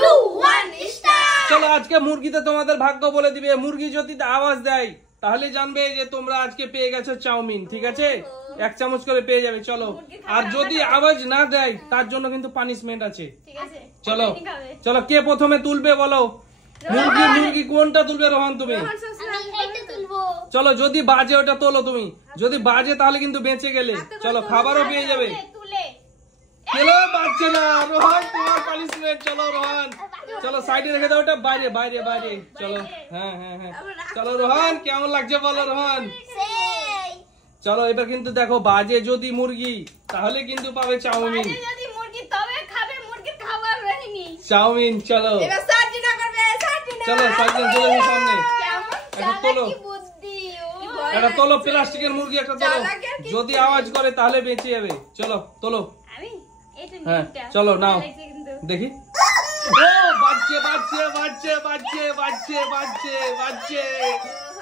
2 1 start. চলো আজকে মুরগিতে তোমাদের ভাগ্য বলে দিবে। মুরগি যদি আওয়াজ দেয় তাহলে জানবে যে তোমরা আজকে পেয়ে গেছো চাউমিন। ঠিক আছে, 1 চামচ করে পেয়ে যাবে। চলো, আর যদি আওয়াজ না দেয় তার জন্য কিন্তু পানিশমেন্ট আছে। চলো চলো, কে প্রথমে তুলবে বলো? মুরগি কোনটা তুলবে? রোহন তুমি। চলো, যদি বাজে ওটা তোলো তুমি। যদি বাজে তাহলে কিন্তু বেঁচে গেলে। চলো, খাবারও পেয়ে যাবে। চলো, বাজছে না রোহন, তোমার পানিশমেন্ট। চলো রোহন, চলো সাইডে রেখে দাও ওটা। বাইরে বাইরে বাইরে। চলো, হ্যাঁ হ্যাঁ হ্যাঁ। চলো রোহন, কেমন লাগছে বলো রোহন? চলো, এবার কিন্তু দেখো, বাজে যদি মুরগি তাহলে কিন্তু পাবে চাউমিন। চাউমিন। চলো চলো, সাইডে চলে সামনে। একটা তোলো, একটা তোলো, প্লাস্টিকের মুরগি একটা তোলো। যদি আওয়াজ করে তাহলে বেঁচে যাবে। চলো তোলো। হ্যাঁ চলো, নাও দেখি। ও বাজছে বাজছে বাজছে বাজছে বাজছে বাজছে বাজছে।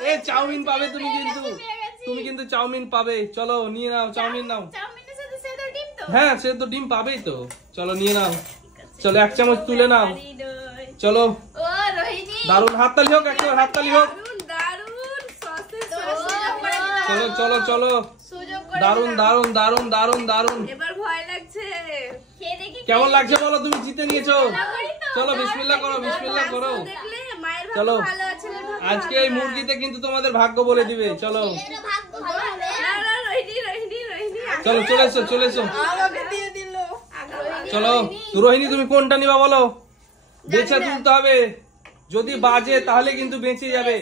এ চাউমিন পাবে তুমি, কিন্তু চাউমিন পাবে। চলো নিয়ে নাও, চাউমিন নাও। হ্যাঁ, সে তো ডিম পাবেই তো। চলো নিয়ে নাও। চলো 1 চামচ তুলে নাও। চলো, দারুন, হাততালি হোক, একটা হাততালি হোক। চলো চলো চলো, দারুন দারুন দারুন দারুন দারুন। এবার ভয় লাগছে। কেমন লাগছে বলো? তুমি জিতে নিয়েছো। চলো বিসমিল্লাহ করো, বিসমিল্লাহ করো। চলো, আজকে এই মুরগিতে কিন্তু তোমাদের ভাগ্য বলে দিবে। চলো চলো, চলে এসো চলে এসো। চলো রোহিণী, তুমি কোনটা নিবা বলো? বেছে তুলতে হবে। যদি বাজে তাহলে কিন্তু বেঁচে যাবে,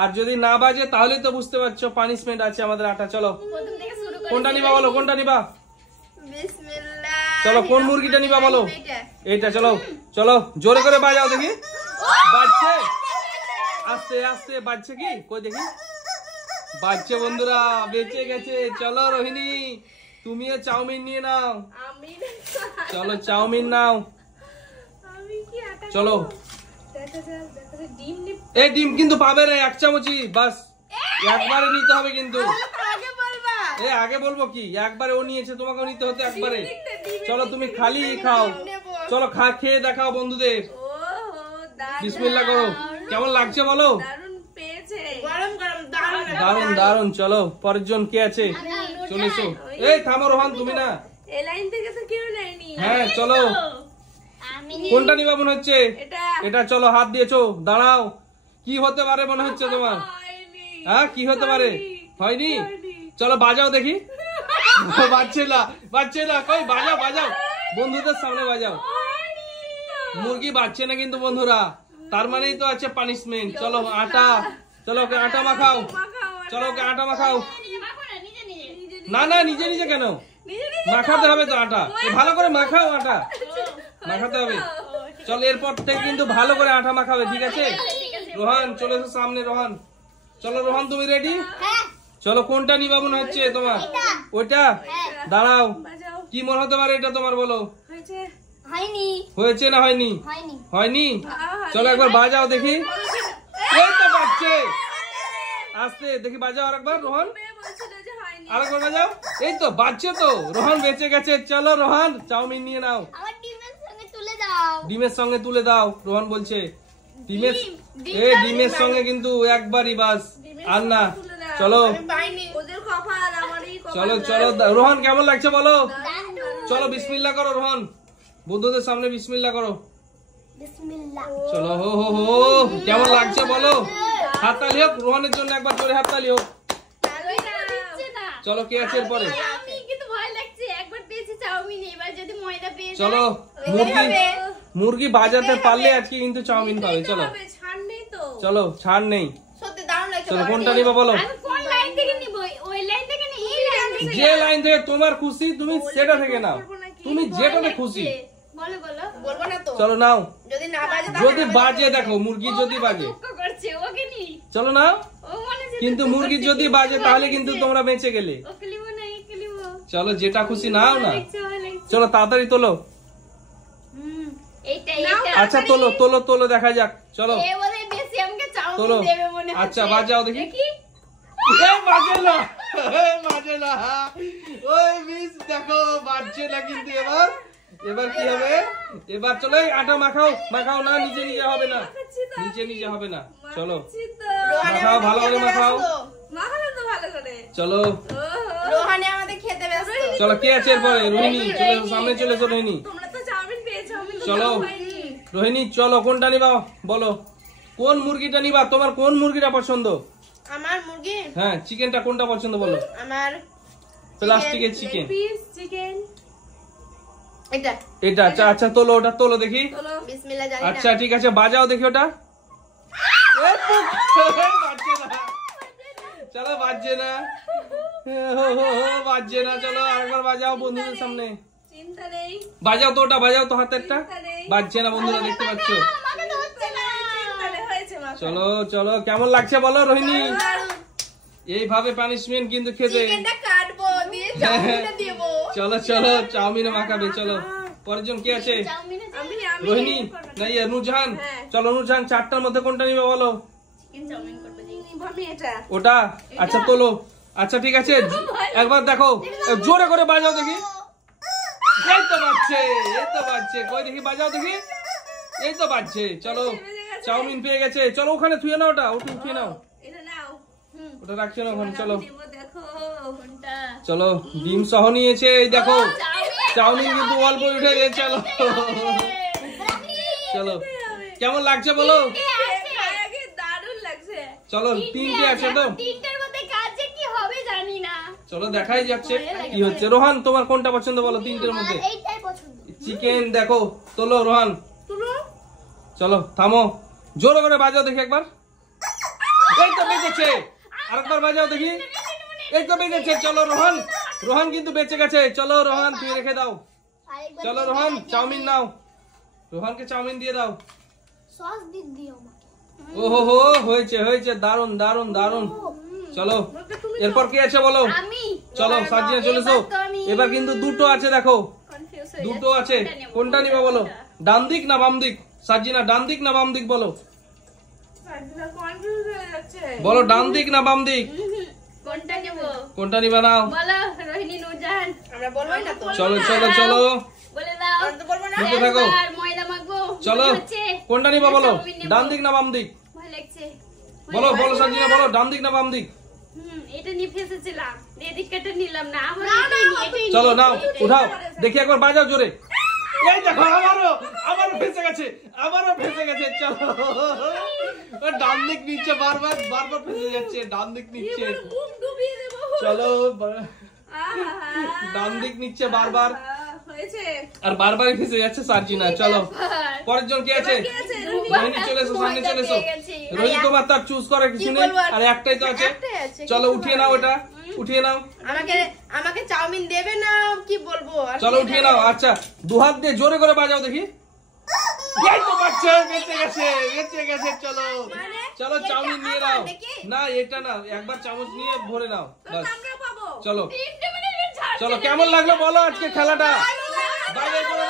আর যদি না বাজে তাহলে তো বুঝতে পারছো পানিশমেন্ট আছে আমাদের 8টা। চলো, কোনটা নিবা বলো? কোনটা নিবা? চলো, কোন মুরগিটা নিবা বলো? এইটা। চলো চলো, জোরে করে বাজাও দেখি। বাজছে, আস্তে আস্তে বাজছে কি? কই দেখি। বাজছে বন্ধুরা, বেঁচে গেছে। চলো রোহিণী, তুমিও চাউমিন নিয়ে নাও। চলো চাউমিন নাও। চলো, এই ডিম কিন্তু পাবে না, 1 চামচই বাস। একবারে নিতে হবে কিন্তু। আগে বলবো কি? একবারে ও নিয়েছে, তোমাকেও নিতে হতো একবারে। চলো, তুমি খালি খাও। চলো, খেয়ে দেখাও বন্ধুদের। বিসমিল্লাহ করো। কেমন লাগছে বলো? দারুন দারুন। চলো, পরের জন কে আছে? চলে এসো। এই থামো রোহন, তুমি না। হ্যাঁ চলো, কোনটা নিবা মনে হচ্ছে? এটা। চলো, হাত দিয়েছো, দাঁড়াও। কি হতে পারে মনে হচ্ছে তোমার? হ্যাঁ, কি হতে পারে? হয়নি? চলো বাজাও দেখি। বাজছে না, বাজছে না। কই বাজাও, বাজাও, বন্ধুদের সামনে বাজাও। মুরগি বাজছে না কিন্তু বন্ধুরা, তার মানেই তো আছে পানিশমেন্ট। চলো আটা, চলো ওকে আটা মাখাও। চলো ওকে আটা মাখাও। না না, নিজে নিজে কেন? মাখাতে হবে তো আটা। ভালো করে মাখাও, আটা মাখাতে হবে। চলো, এরপর থেকে কিন্তু ভালো করে আটা মাখাবে। ঠিক আছে রোহন, চলে এসো সামনে। রোহন, চলো রোহন, তুমি রেডি? চলো, কোনটা নিবা মনে হচ্ছে তোমার? ওইটা। দাঁড়াও, কি মনে হতে পারে এটা তোমার? বলো। হয়েছে না হয়নি? হয়নি। চলো একবার বাজাও দেখি। এই তো বাজছে। আস্তে দেখি, বাজাও আরেকবার রোহন, আরেকবার বাজাও। এই তো বাজছে তো, রোহন বেঁচে গেছে। চলো রোহন, চাউমিন নিয়ে নাও। ডিমের সঙ্গে তুলে দাও, রোহন বলছে। ডিমের সঙ্গে কিন্তু একবারই বাস, আর না। চলো চলো চলো, রোহন কেমন লাগছে বলো? চলো বিসমিল্লাহ করো রোহন, বন্ধুদের সামনে বিসমিল্লাহ করো। চলো, হো হো হো, কেমন লাগছে বলো? হাততালি হোক রোহনের জন্য, একবার জোরে হাততালি হোক। চলো, কে আছে এরপরে? চলো, মুরগি বাজাতে পারলে আজকে কিন্তু চাউমিন পাবে। চলো চলো, ছাড় নেই। চলো, কোনটা নিবা বলো? যে লাইন থেকে তোমার খুশি তুমি সেটা থেকে নাও, তুমি যেটাতে খুশি। চলো নাও। যদি বাজে, দেখো মুরগি যদি বাজে, চলো নাও। কিন্তু মুরগি যদি বাজে তাহলে কিন্তু তোমরা বেঁচে গেলে। চলো, যেটা খুশি নাও না। চলো তাড়াতাড়ি তোলো। আচ্ছা তোলো তোলো তোলো, দেখা যাক। চলো তোলো। আচ্ছা বাজাও দেখি। বাজে না, বাজে না। ওই মিস দেখো, বাজছে না কিন্তু এবার। এবার কি হবে? এবার চলো এই আটা মাখাও, মাখাও না, নিচে নিচে হবে না, নিচে নিচে হবে না। চলো মাখাও, ভালো করে মাখাও। চলো রোহানি আমাদের খেতে ব্যস্ত। চলো, কে আছে এরপরে? রোহিণী, চলে এসো, সামনে চলে এসো রোহিণী। তোমরা তো চাউমিন পেয়েছো, আমি তো চলো পাইনি। রোহিণী, চলো কোনটা নিবা বলো? কোন মুরগিটা নিবা? তোমার কোন মুরগিটা পছন্দ? আমার মুরগি, হ্যাঁ, চিকেনটা কোনটা পছন্দ বলো? আমার প্লাস্টিকের চিকেন, পিস চিকেন এটা। এটা। আচ্ছা আচ্ছা, তোলো ওটা, তোলো দেখি। চলো বিসমিল্লাহ, জানি না। আচ্ছা ঠিক আছে, বাজাও দেখি ওটা। এই পুক, বাজছে না। চলো, বাজছে না, বাজছে না। চলো আরেকবার বাজাও বন্ধুদের সামনে, চিন্তা নেই, বাজাও তো ওটা, বাজাও তো হাতেরটা। বাজছে না বন্ধুরা, দেখতে পাচ্ছ। আমাকে তো হচ্ছে না। চিন্তা নেই, হয়েছে মা। চলো চলো, কেমন লাগছে বলো রোহিণী? এইভাবে পানিশমেন্ট কিন্তু খেতে। চিকেনটা কাটবো, দিয়ে চাউমিনটা দেবো। চলো চলো, চাউমিনে মাখাবে। চলো, পরের জন কে আছে? আমি রোহিণী না ইয়ে নুরজাহান। চলো নুরজাহান, চারটার মধ্যে কোনটা নিবে বলো? চিকেন চাউমিন করব, আমি এটা। ওটা? আচ্ছা তোলো। আচ্ছা ঠিক আছে, একবার দেখো, জোরে করে বাজাও দেখি। এই তো বাজছে, এই তো বাজছে, কই দেখি বাজাও দেখি। এই তো বাজছে। চলো, চাউমিন পেয়ে গেছে। চলো ওখানে থুয়ে নাও, ওটা উঠিয়ে নাও, এটা নাও। ওটা রাখছো না ওখানে। চলো দেবো, দেখো কোনটা। চলো, ডিম সহ নিয়েছে, এই দেখো চাউমিন কিন্তু অল্প উঠে গেছে। চলো চলো, কেমন লাগছে বলো? আগে দারুণ লাগছে। চলো, তিনটে আছে তো। তিনটার মধ্যে কাজ যে কি হবে জানি না। চলো দেখাই যাচ্ছে কি হচ্ছে। রোহান, তোমার কোনটা পছন্দ বলো তিনটের মধ্যে? এইটাই পছন্দ। চিকেন দেখো, তোলো রোহান। তুলো। চলো থামো, জোরে করে বাজাও দেখি একবার। এই তো বেঁচেছে, আরেকবার বাজাও দেখি। এই তো বেঁচেছে। চলো রোহান, রোহান কিন্তু বেঁচে গেছে। চলো রোহান, তুই রেখে দাও। চলো রোহান, চাউমিন নাও, রোহানকে চাউমিন দিয়ে দাও। সস দিও আমাকে। ওহো হো, হয়েছে হয়েছে, দারুন দারুন দারুন। চলো এরপর কি আছে বলো? আমি। চলো সাজিয়ে চলেছো। এবার কিন্তু দুটো আছে দেখো, কনফিউজ হয়ে দুটো আছে। কোনটা নিবা বলো? ডান দিক না বাম দিক? সাজিনা, ডান দিক না বাম দিক বলো? যাচ্ছে। কনফিউজ হয়ে যাচ্ছে। বলো ডান দিক না বাম দিক? কোনটা নেব? কোনটা নিবা নাও? বলো রোহিণী নুরজাহান। আমরা বলবোই না তো। চলো চলো চলো, বলে দাও। আমরা তো বলবো না। নিতে থাকো। আর ময়দা মাখবো। চলো কোনটা নিবা বলো? ডান দিক না বাম দিক? ভালো লাগছে। বলো বলো সাজিনা, বলো ডান দিক না বাম দিক? এটা নিয়ে ফেসেছিলাম, এদিকটা নিলাম না। চলো নাও, উঠাও দেখি একবার বাজাও জোরে। এই দেখো, আবারও ফেসে গেছে, আবারও ফেসে গেছে। চলো, ও ডান দিক নিচ্ছে, বারবার বারবার ফেসে যাচ্ছে, ডান দিক নিচ্ছে। মুখ ডুবিয়ে দেব। চলো, আহা, ডান দিক নিচ্ছে বারবার, হয়েছে। আর বারবারই ফেসে যাচ্ছে সার্জিনা। চলো পরের জন কে আছে? কে আছে? রোহিণী চলে এসো, সামনে চলে এসো। রোহিণী তোমার তার চুজ করে কিছু নেই, আর একটাই তো আছে। একটাই আছে, চলো উঠিয়ে নাও, এটা উঠিয়ে নাও। আমাকে চাউমিন দেবে না কি বলবো? চলো উঠিয়ে নাও। আচ্ছা, দু হাত দিয়ে জোরে করে বাজাও দেখি। এই তো বাচ্চা বেঁচে গেছে, বেঁচে গেছে। চলো চলো, চাউমিন নিয়ে নাও। না এটা না, একবার চামচ নিয়ে ভরে নাও বাস। চলো চলো, কেমন লাগলো বলো আজকে খেলাটা? বাইরে করে